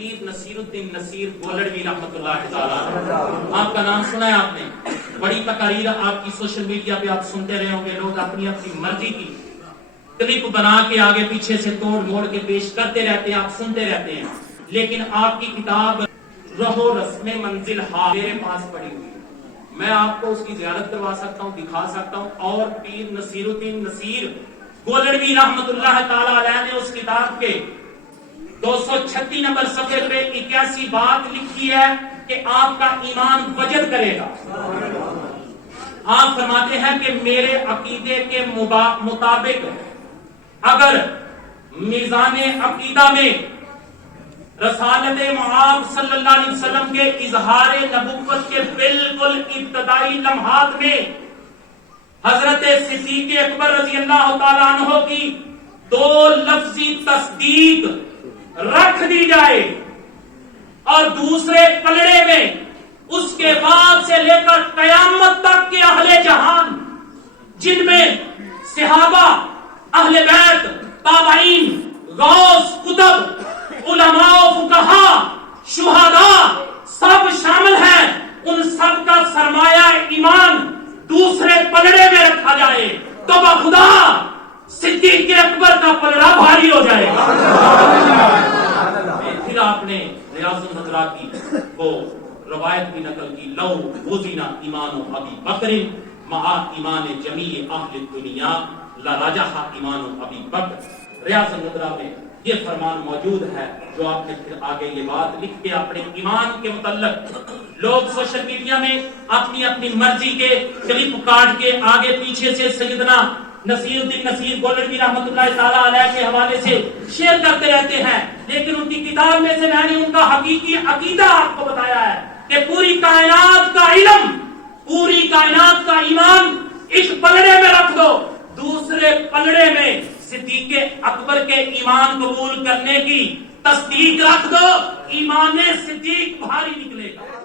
نصیر الدین نصیر گولڑوی رحمۃ اللہ تعالی، آپ کا نام سنا ہے آپ نے؟ بڑی تقاریر آپ کی سوشل میڈیا پہ آپ سنتے رہے ہوں گے، لوگ اپنی اپنی مرضی کی کلپ بنا کے آگے پیچھے سے توڑ موڑ کے پیش کرتے رہتے ہیں، آپ سنتے رہتے ہیں، لیکن آپ کی کتاب رہو رسم منزل ہا میرے پاس پڑی ہوئی ہے، میں آپ کو اس کی زیارت کروا سکتا ہوں، دکھا سکتا ہوں، اور پیر نصیر الدین نصیر گولڑوی رحمۃ اللہ تعالی علیہ نے اس کتاب کے 236 نمبر صفحے پہ 81 بات لکھی ہے کہ آپ کا ایمان وجد کرے گا۔ آپ فرماتے ہیں کہ میرے عقیدے کے مطابق اگر میزان عقیدہ میں رسالت معاب صلی اللہ علیہ وسلم کے اظہار نبوت کے بالکل ابتدائی لمحات میں حضرت صدیق اکبر رضی اللہ تعالیٰ عنہ کی 2 لفظی تصدیق رکھ دی جائے اور دوسرے پلڑے میں اس کے بعد سے لے کر قیامت تک کے اہل جہان، جن میں صحابہ، اہل بیت، تابعین، غوث، قطب، علماء و فقہاء، شہداء سب شامل ہیں، ان سب کا سرمایہ ایمان دوسرے پلڑے میں رکھا جائے تو بخدا صدیق اکبر کا پلڑا بھاری ہو جائے گا۔ پھر آپ نے ریاض النظرہ کی وہ روایت بھی نقل کی، لو وزن ایمان ابی بکر مع ایمان جمیع اہل دنیا لرجح ایمان ابی بکر۔ ریاض النظرہ میں یہ فرمان موجود ہے، جو آپ نے پھر آگے یہ بات لکھ کے اپنے ایمان کے متعلق لوگ سوشل میڈیا میں اپنی اپنی مرضی کے کلپ کاٹ کے آگے پیچھے سے سیدنا نصیر الدین نصیر گولڑوی رحمۃ اللہ تعالیٰ علیہ کے حوالے سے شیئر کرتے رہتے ہیں، لیکن ان کی کتاب میں سے میں نے ان کا حقیقی عقیدہ آپ کو بتایا ہے کہ پوری کائنات کا علم، پوری کائنات کا ایمان اس پلڑے میں رکھ دو، دوسرے پلڑے میں صدیق اکبر کے ایمان قبول کرنے کی تصدیق رکھ دو، ایمان صدیق بھاری نکلے گا۔